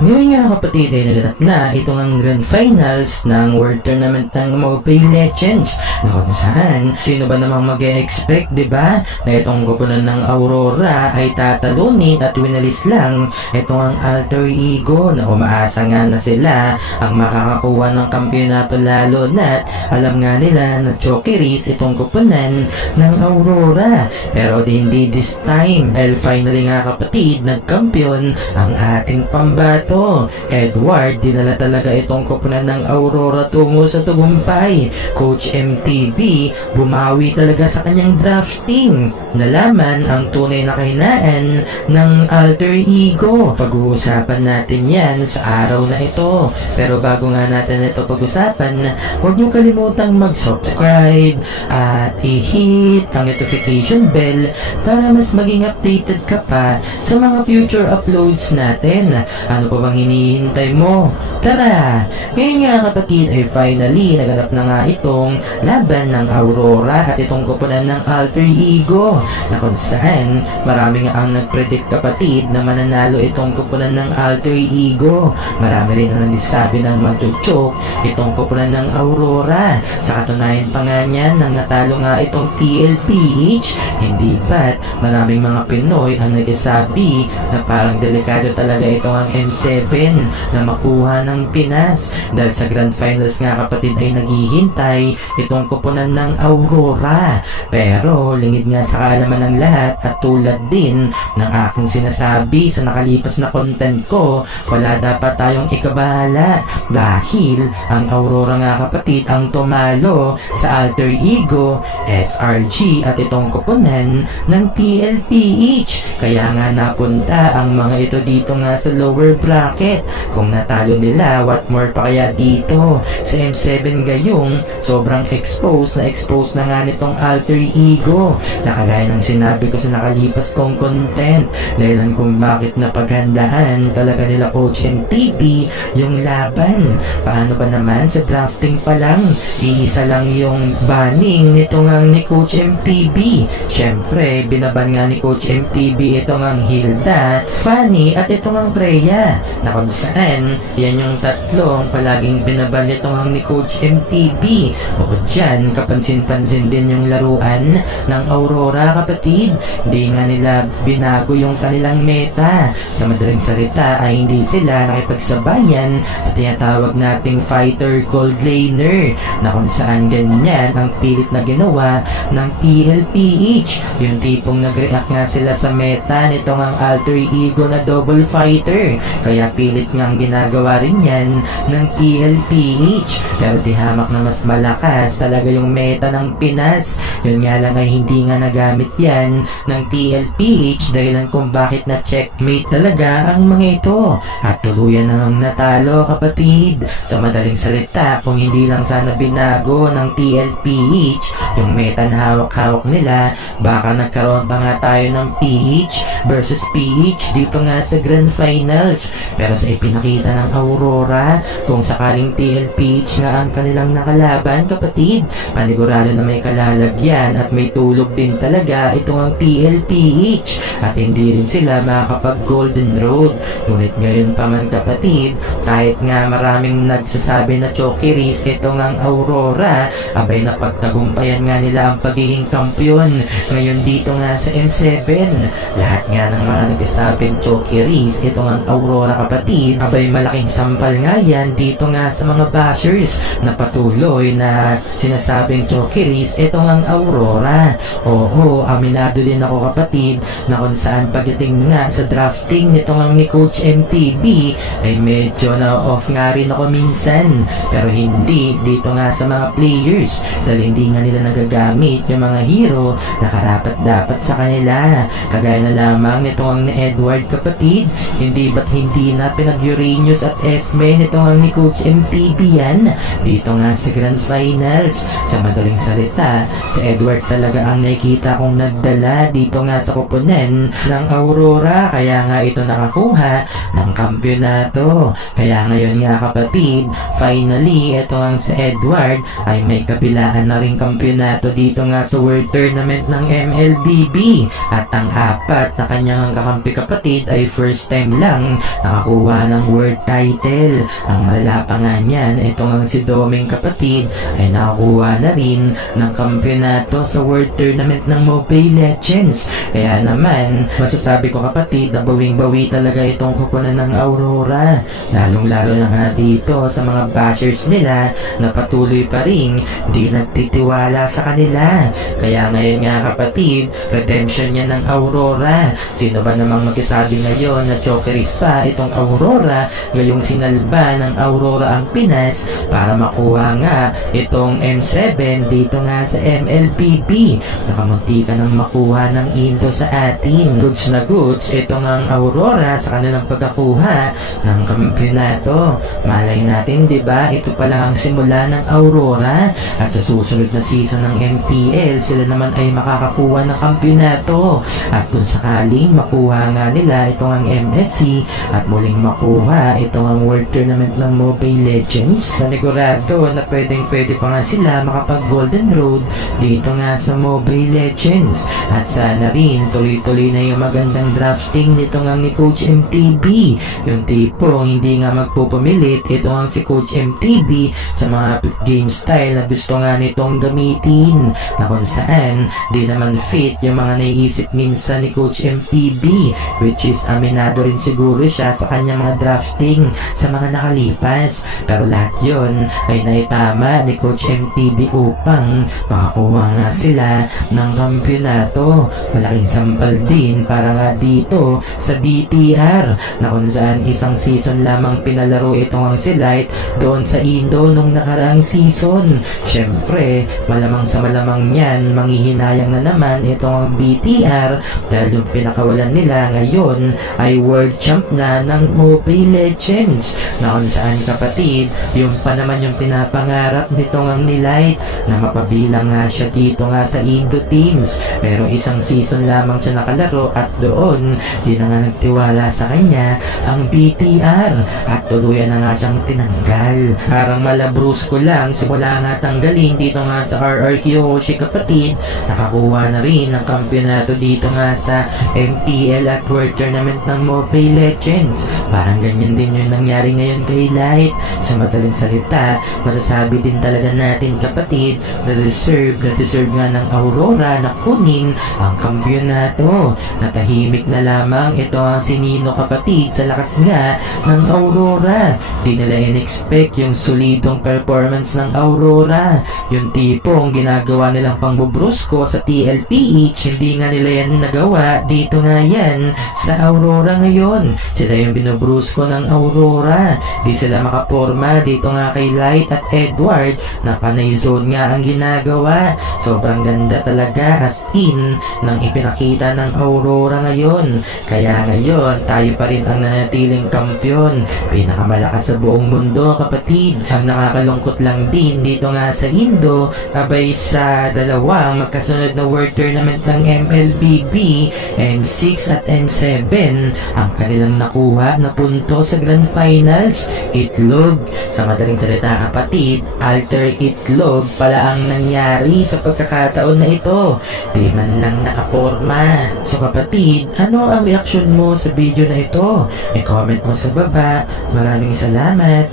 Ngayon nga kapatid ay naganap na itong ang Grand Finals ng World Tournament ng Mobile Legends na kung saan sino ba namang mag-e-expect, diba, na itong koponan ng Aurora ay tatalunin at winalis lang itong ang Alter Ego na umaasa nga na sila ang makakakuha ng kampyonato, lalo na alam nga nila na Chokeris itong koponan ng Aurora, pero hindi this time. Dahil finally nga kapatid, nagkampiyon ang ating pambato Edward. Dinala talaga itong koponan ng Aurora tungo sa tagumpay. Coach MTV bumawi talaga sa kanyang drafting. Nalaman ang tunay na kahinaan ng Alter Ego. Pag-uusapan natin yan sa araw na ito. Pero bago nga natin ito pag-usapan, huwag niyo kalimutang mag-subscribe at i-hit ang notification bell para mas maging updated ka pa sa mga future uploads natin. Ano pa bang hinihintay mo? Tara! Ngayon nga kapatid ay finally naganap na nga itong laban ng Aurora at itong koponan ng Alter Ego, na kung saan marami nga ang nagpredict kapatid na mananalo itong koponan ng Alter Ego. Marami rin ang nagsasabi na magchuchok itong koponan ng Aurora. Sa katunayan pa nga niyan, nang natalo nga itong TLPH, hindi ba't maraming mga Pinoy ang nagsasabi na parang delikado talaga itong ang M7 na makuha ng Pinas, dahil sa Grand Finals nga kapatid ay naghihintay itong koponan ng Aurora. Pero lingid nga sa kaalaman ng lahat at tulad din ng aking sinasabi sa nakalipas na content ko, wala dapat tayong ikabahala dahil ang Aurora nga kapatid ang tumalo sa Alter Ego, SRG at itong koponan ng TLPH. Kaya nga napunta ang mga ito dito nga sa lower bracket. Kung natalo nila, what more pa kaya dito sa M7 gayong sobrang expose na nga nitong Alter Ego, na kagaya ng sinabi ko sa nakalipas kong content, dahilan kung bakit napaghandaan talaga nila Coach MTV yung laban. Paano ba naman sa drafting pa lang, iisa lang yung banning nito nga ni Coach MTV. Syempre binaban nga ni Coach MTV ito nga Hilda, Fanny at ito nga Freya, na kung saan yan yung tatlong palaging binaban nito nga ni Coach MTV. O dyan, kapansin-pansin din yung laruan ng Aurora kapatid. Hindi nga nila binago yung kanilang meta. Sa madaling salita ay hindi sila nakipagsabayan sa tinatawag nating fighter gold laner, na kung saan ganyan ang pilit na ginawa ng TLPH. Yung tipong nag-react nga sila sa meta nitong ang Alter Ego na double fighter, kaya pilit nga ginagawa rin yan ng TLPH. Pero di hamak na mas malakas talaga yung meta ng Pinas. Yun nga lang ay hindi nga nagamit yan ng TLPH, dahilan kung bakit na checkmate talaga ang mga ito at tuluyan nang natalo kapatid. Sa madaling salita, kung hindi lang sana binago ng TLPH yung meta na hawak-hawak nila, baka nagkaroon pa nga tayo ng PH versus PH dito nga sa Grand Finals. Pero sa ipinakita ng Aurora, kung sakaling TLPH nga ang kanilang nakalaban kapatid, panigurado na may kalalagyan at may tulog din talaga itong ang TLPH at hindi rin sila makakapag Golden Road. Ngunit ngayon pa man kapatid, kahit nga maraming nagsasabi na Chokeris itong ang Aurora, abay napagtagumpayan nga nila ang pagiging kampiyon ngayon dito nga sa M7. Lahat nga ng mga nagsasabing Chokeris itong ang Aurora kapatid, abay malaking sampal nga yan dito nga sa mga bashers na patuloy na sinasabing Chokeris itong ang Aurora. Oo, aminado din ako kapatid na kung saan pagdating nga sa drafting nitong ang ni Coach MTV ay medyo na off nga rin ako minsan, pero hindi dito nga sa mga players, dahil hindi nga nila nagagamit yung mga hero na karapat dapat sa kanila. Kagaya na lamang nitong ang ni Edward kapatid, hindi ba't hindi na pinag-Uranus at Esme nitong ang ni Coach MTV yan dito nga sa Grand Finals. Sa madaling salita, si Edward talaga ang nakikita kong nagdala dito nga sa koponan ng Aurora, kaya nga ito nakakuha ng kampyonato. Kaya ngayon nga kapatid, finally ito ang si Edward ay may kabilaan na rin kampyonato dito nga sa World Tournament ng MLBB, at ang apat na kanyang kakampi kapatid ay first time lang na nakakuha ng world title. Ang malala pa nga niyan, itong ang si Doming kapatid ay nakakuha na rin ng kampyonato sa World Tournament ng Mobile Legends. Kaya naman, masasabi ko kapatid na bawing-bawi talaga itong koponan ng Aurora. Lalong-lalo na nga dito sa mga bashers nila na patuloy pa rin di nagtitiwala sa kanila. Kaya ngayon nga kapatid, redemption niya ng Aurora. Sino ba namang magsasabi ngayon na chokeris pa itong Aurora, gayong sinalba ng Aurora ang Pinas para makuha nga itong M7 dito nga sa MLPP. Nakamunti ka ng makuha ng Indo sa atin. Goods na goods itong ang Aurora sa kanilang pagkakuha ng kampyonato. Malay natin, di ba? Ito pa lang ang simula ng Aurora at sa susunod na season ng MPL sila naman ay makakakuha ng kampyonato. At kung sakaling makuha nga nila itong ang MSC at muling makuha itong ang World Tournament ng Mobile Legends, panigurado na pwede pa nga sila makapag Golden Road dito nga sa Mobile Legends. At sana rin tuloy-tuloy na yung magandang drafting nito nga ni Coach MTB, yung tipong hindi nga magpupumilit ito nga si Coach MTB sa mga game style na gusto nga nitong gamitin, na kung saan di naman fit yung mga naiisip minsan ni Coach MTB, which is aminado rin siguro siya sa kanyang mga drafting sa mga nakalipas. Pero lahat yun ay naitama ni Coach MTB upang makakuha nga sila ng kampyonato. Malaking sampal din para nga dito sa DTR, na kung saan isang season lamang pinalaro itong ang Silite doon sa Indo nung nakaraang season. Syempre, malamang sa malamang yan, manghihinayang na naman itong ang BTR dahil yung pinakawalan nila ngayon ay world champ na ng Mobile Legends, na kung saan kapatid, yung pa naman yung pinapangarap nitong ang Nilite na mapabilang nga siya dito nga sa Indo teams. Pero isang season lamang siya nakalaro at doon di na nga nagtiwala sa kanya ang BTR at tuluyan na nga siyang tinanggal. Parang malabrusko lang simula nga tanggalin dito nga sa RRQ Hoshi kapatid, nakakuha na rin ng kampyonato dito nga sa MPL at World Tournament ng Mobile Legends. Parang ganyan din yung nangyari ngayon kay Light. Sa madaling salita, masasabi din talaga natin kapatid na deserve nga ng Aurora na kunin ang kampyonato. Natahimik na lamang ito ang sinino kapatid sa lakas nga ng Aurora. Di nila in-expect yung solidong performance ng Aurora, yung tipong ginagawa nilang pangbubrusko sa TLPH, hindi nga nila yan nagawa dito nga yan sa Aurora ngayon. Sila yung binubrusko ng Aurora, di sila makaporma dito nga kay Light at Edward na panay zone nga ang ginagawa. Sobrang ganda talaga as in ng ipinakita ng Aurora ngayon. Kaya ngayon tayo pa rin ang nanatiling kampyon, pinakamalakas sa buong mundo kapatid. Ang nakakalungkot lang din dito nga sa Indo, abay sa dalawang magkasunod na World Tournament ng MLBB, M6 at M7, ang kanilang nakuha na punto sa Grand Finals, itlog. Sa madaling salita kapatid, alter itlog pala ang nangyari sa pagkakataon na ito. Di man lang nakaporma. So kapatid, ano ang reaksyon mo sa video na ito? I-comment mo sa baba. Maraming salamat.